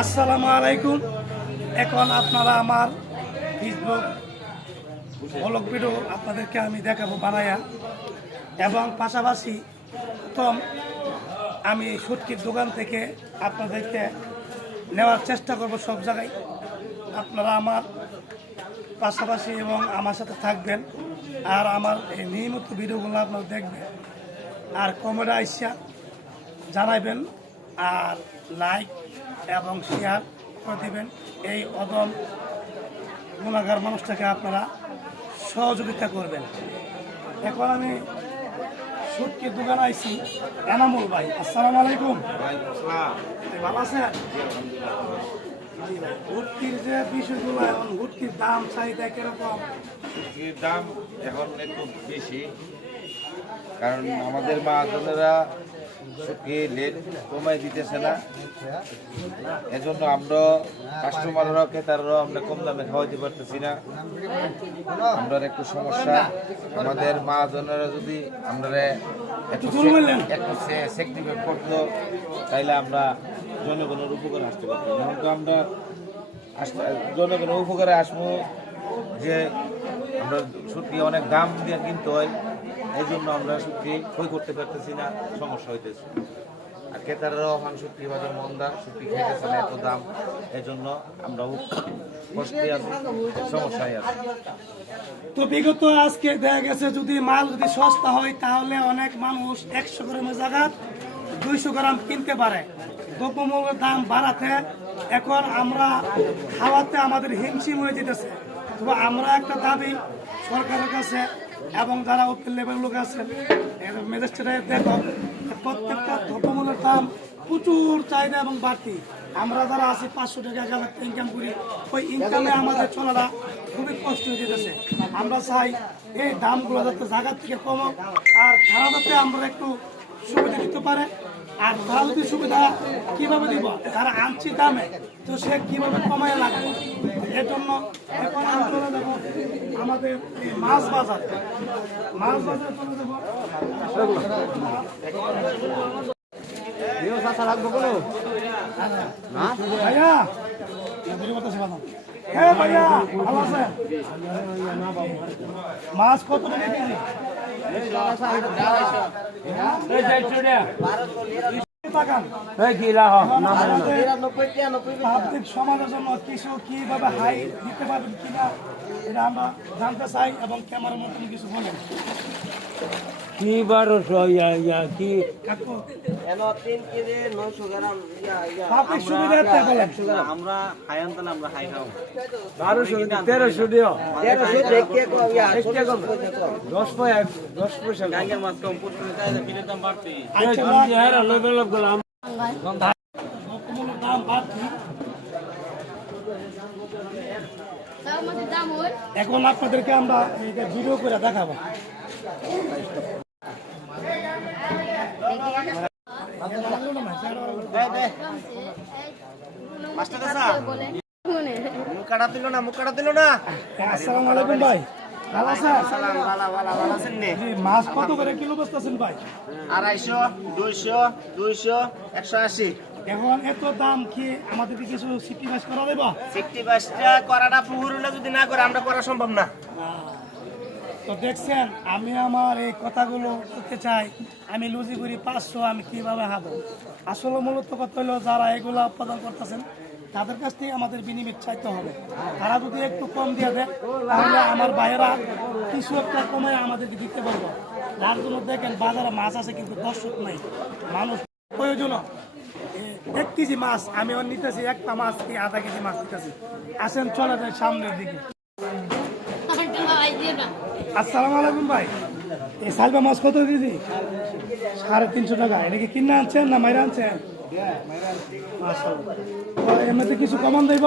আসসালামু আলাইকুম। এখন আপনারা আমার ফেসবুক ব্লগ ভিডিও আপনাদেরকে আমি দেখাবো বানায়া, এবং পাশাপাশি প্রথম আমি শুটকির দোকান থেকে আপনাদেরকে নেওয়ার চেষ্টা করব সব জায়গায়। আপনারা আমার পাশাপাশি এবং আমার সাথে থাকবেন, আর আমার এই নিয়মিত ভিডিওগুলো আপনারা দেখবেন, আর কমেন্ট আইসা জানাবেন, আর লাইক এবং শেয়ার করে দেবেন। এই অদম গুণাগার মানুষটাকে আপনারা সহযোগিতা করবেন। এখন আমি শুটকির দোকানে আইছি। এনামুল ভাই, আসসালামু আলাইকুম। ভালো আছেন? হুটকির যে বিষয়গুলো, এখন হুটকির দাম চাহিদা কিরকম? হুটকির দাম এখন একটু বেশি, কারণ আমাদের মহাজনেরা শুটকি লেট কমাই দিতেছে না। এজন্য আমরা কাস্টমাররাও ক্রেতারাও আমরা কম দামে খাওয়াইতে পারতেছি না। আমরা একটু সমস্যা। আমাদের মহাজনেরা যদি আমরা একটু সেক্টিভেট করতো, তাইলে আমরা জনগণের উপকারে আসতে পারতাম। এখন তো আমরা জনগণের উপকারে আসবো যে আমরা শুটকি অনেক দাম দিয়ে কিনতে হয়, এই জন্য আমরা শুটকি ক্ষয় করতে পারতেছি না, সমস্যা হইতেছে। আর ক্রেতারাও এখন শুটকি বাজার মন্দা, শুটকি খাইতেছে না, এত দাম, এই জন্য আমরা কষ্টে আছি, সমস্যায় আছি। তো বিগত আজকে দেখা গেছে যদি মাল যদি সস্তা হয়, তাহলে অনেক মানুষ 100 গ্রামের জায়গা 200 গ্রাম কিনতে পারে। দ্রব্যমূল্যের দাম বাড়াতে এখন আমরা খাওয়াতে আমাদের হিমশিম হয়ে যেতেছে। তবে আমরা একটা দাবি সরকারের কাছে এবং যারা উপর লেভেল লোক আছেন, ম্যাজিস্ট্রেট দেখো, প্রত্যেকটা দ্রব্যমূল্যের দাম প্রচুর চাহিদা এবং বাড়তি। আমরা যারা আছি 500 টাকা 1000 টাকা ইনকাম করি, ওই ইনকামে আমাদের চলাটা খুবই কষ্ট হয়ে যেতেছে। আমরা চাই এই দামগুলো যাতে জায়গার থেকে কমক, আর তারা যাতে আমরা একটু সুবিধা দিতে পারে। আর তারা যদি সুবিধা কীভাবে দিব, তারা আনছি দামে, তো সে কীভাবে কমায় লাগবে। এর জন্য এখন আমি চলে যাবো আমাদের মাছ বাজার চলে যাবো। ভাইয়া ভাইয়া ভালো আছেন? মাছ কত টাকা কেজি? আর্থিক সমাজের জন্য কিছু কিভাবে হাই দিতে পারবেন কিনা, এটা আমরা জানতে চাই, এবং ক্যামেরার মধ্যে কিছু বলেন। কি 1200 কি আমরা হাই আনতাম, আমরা হাই খাও 1200 1300 দিও 10 পয়সা গাঙ্গের মাছ কম পুষ্টির কিনের দাম বাড়তি। এখন আপনাদেরকে আমরা এইটা ভিডিও করে দেখাবো। আসসালামু আলাইকুম ভাই, ভালো আছেন? মাছ কত করে কিলো বেচতেছেন ভাই? 250, 200, 200, 180। এখন এত দাম কি আমাদেরকে কিছু সিটি বাস করা দেবা? 60 করাটা পুহুরুলে যদি না করে আমরা করা সম্ভব না। তো দেখছেন, আমি আমার এই কথাগুলো বলতে চাই, আমি লুজি করি 500, আমি কিভাবে হাবো। আসলে মূলত কথা হলো, যারা এগুলো উৎপাদন করতেছেন তাদের কাছ থেকে আমাদের বিনিময় চাইতে হবে। তারা যদি একটু কম দিয়ে দেয়, তাহলে আমার ভাইয়েরা কিছু একটা কমে আমাদেরকে দিতে পারবো। যার জন্য দেখেন বাজারে মাছ আছে কিন্তু দর্শক নাই, মানুষ প্রয়োজন 1 কেজি মাছ আমি নিতেছি, একটা মাছ কি আধা কেজি মাছ নিতেছি। আসেন চলে যায় সামনের দিকে। আসসালামু আলাইকুম ভাই, এই সালবা মাছ কত কেজি? 350 টাকা। এটা কি কিনে আনছেন না মাইরা আনছেন? এমনিতে কিছু কমান দেব।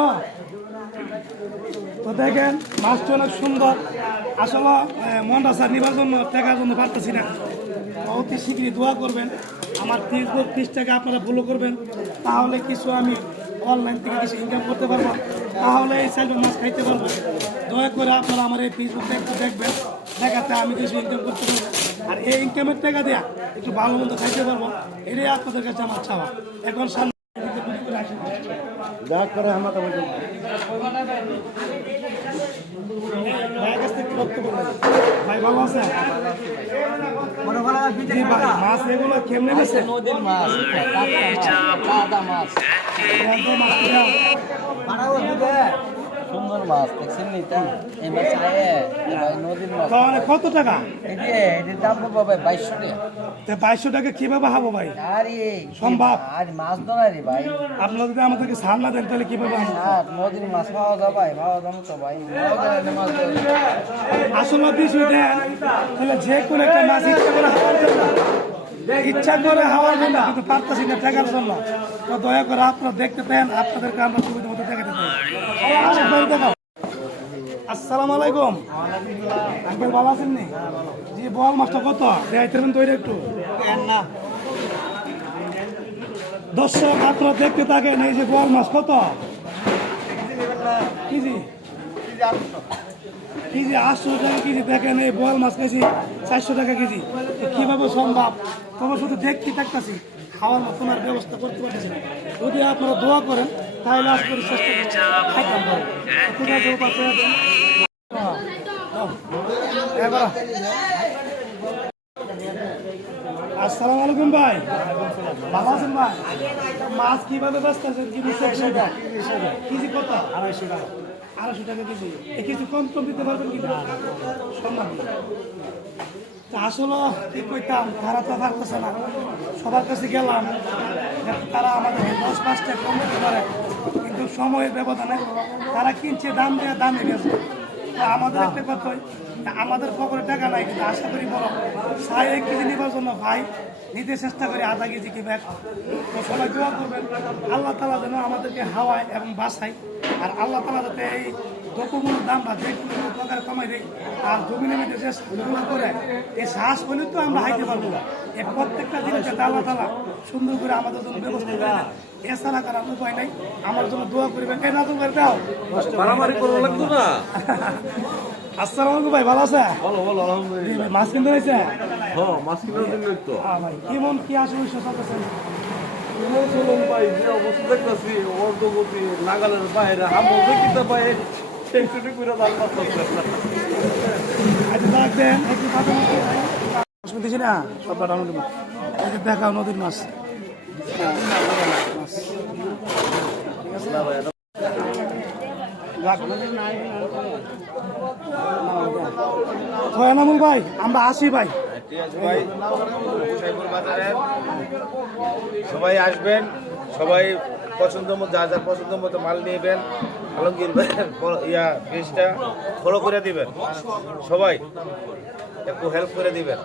তো দেখেন মাছটা অনেক সুন্দর। আসলে মনটা স্যার নিবার জন্য টাকার জন্য পারতেছি না। অতি শীঘ্রই দোয়া করবেন, আমার ফেসবুক পেজটাকে আপনারা ফলো করবেন, তাহলে কিছু আমি অনলাইন থেকে কিছু ইনকাম করতে পারবো, তাহলে এই সাইডে মাছ খাইতে পারবো। দয়া করে আপনারা আমার এই ফেসবুকটা একটু দেখবেন, দেখাতে আমি কিছু ইনকাম করতে পারবো। আর এই ইনকামের টাকা দেওয়া একটু ভালো মন্দ খাইতে পারবো, এটাই আপনাদের কাছে আমার চাওয়া। এখন সামনে যা করে আমার তো বলছি ভাইয়ের কাছ থেকে একটু বক্তব্য নেই। ভাই ভালো আছে? জি ভাই, মাছ এগুলো কেমনে গেছে? নদীর মাছ কাদা মাছ সুন্দর মাছ দেখছেন নি তা এই মাছ নদীর মাছ তাহলে কত টাকা? এটির দাম পড়বো ভাই 2200 টাকা 2200 টাকা কিভাবে খাবো ভাই? আরে সম্ভব? আর মাছ ধরা রে ভাই আপনারা যদি আমাদেরকে ছাড় না দেন তাহলে কিভাবে খাবো? আর নদীর মাছ পাওয়া যায় ভাই পাওয়া যাবে তো ভাই পাওয়া যায় না মাছ ধরা। আসলে বিষয় দেন তাহলে যে কোনো একটা মাছ ইচ্ছা করে খাওয়ার জন্য, ইচ্ছা করে খাওয়ার জন্য কিন্তু পারতেছি না টাকার জন্য। তো দয়া করে আপনারা দেখতে পেন, আপনাদেরকে আমরা সুবিধা মতো দেখাতে পারি। দেখাও। আসসালামু আলাইকুম। আঙ্কেল ভালো আছেন নি? জি, বল মাছটা কত দেখাইতে পারবেন তো? একটু দর্শক আপনারা দেখতে থাকেন, এই যে বল মাছ কত কেজি? কেজি 800 টাকা কেজি। দেখেন এই বল মাছ কেজি 400 টাকা কেজি। তো কিভাবে সম্ভব? তবে শুধু দেখতে থাকতেছি, খাওয়ার মতন আর ব্যবস্থা করতে পারতেছি না। যদি আপনারা দোয়া করেন তাহলে আজ করে চেষ্টা খাইতাম পারবো। ঠিক আছে, ওটা করে দেন। এবার আসসালামু আলাইকুম ভাই, ভালো আছেন ভাই? মাছ কিভাবে ব্যস্ত আছেন? কেজি কত? 250 টাকা। 250 টাকা কেজি। এই কিছু কম কম দিতে পারবেন কি? সম্মান। আসলে কি কইতাম, তারা তো পারতেছে না। সবার কাছে গেলাম, তারা আমাদের 10-5 টাকা কম দিতে পারে, কিন্তু সময়ের ব্যবধানে তারা কিনছে দাম দিয়ে দামে গেছে। আমাদের একটা কথাই, আমাদের পকেটে টাকা নাই, কিন্তু আশা করি বড় 1 কেজি নেবার জন্য ভাই নিতে চেষ্টা করি, আধা কেজি কি ব্যাগ। তো সবাই দোয়া করবেন, আল্লাহ তাআলা যেন আমাদেরকে হাওয়ায় এবং বাসায়, আর আল্লাহ তাআলা যাতে এই দ্রব্যমূল্যের দামটা যে কোনো প্রকার কমাই দেয়। আর জমিনে মেয়েদের যে সাহায্য করে, এই সাহস হলে তো আমরা হাইতে পারবো। এই প্রত্যেকটা জিনিস যাতে আল্লাহ তাআলা সুন্দর করে আমাদের জন্য ব্যবস্থা করে দেন, এছাড়া করার উপায় নাই। আমার জন্য দোয়া করবেন। এই নাজুক করে দাও, মারামারি করা লাগতো না। আসসালামু আলাইকুম ভাই, ভালো আছে? বলো বলো আলহামদুলিল্লাহ। মাছ কিনতে হয়েছে? হ্যাঁ মাছ কেনার জন্য তো ভাই কেমন কি আসলে চলতেছেন? চলুন ভাই, যে অবস্থা দেখতেছি অর্ধগতি নাগালের বাইরে হামল দেখিতে পাই একটু করে দাম পাচ্ছে আচ্ছা দেখবেন একটু কথা শুনতেছি না, সবটা নদীর মাছ। এই যে দেখাও নদীর মাছ। এনামুল ভাই, আমরা আসি ভাই। ঠিক আছে ভাই, গোসাইপুর বাজারে সবাই আসবেন, সবাই পছন্দ মতো যার যার পছন্দ মতো মাল নিবেন। আলমগীর ভাইয়ের পেজটা ফলো করে দিবেন, সবাই একটু হেল্প করে দিবেন।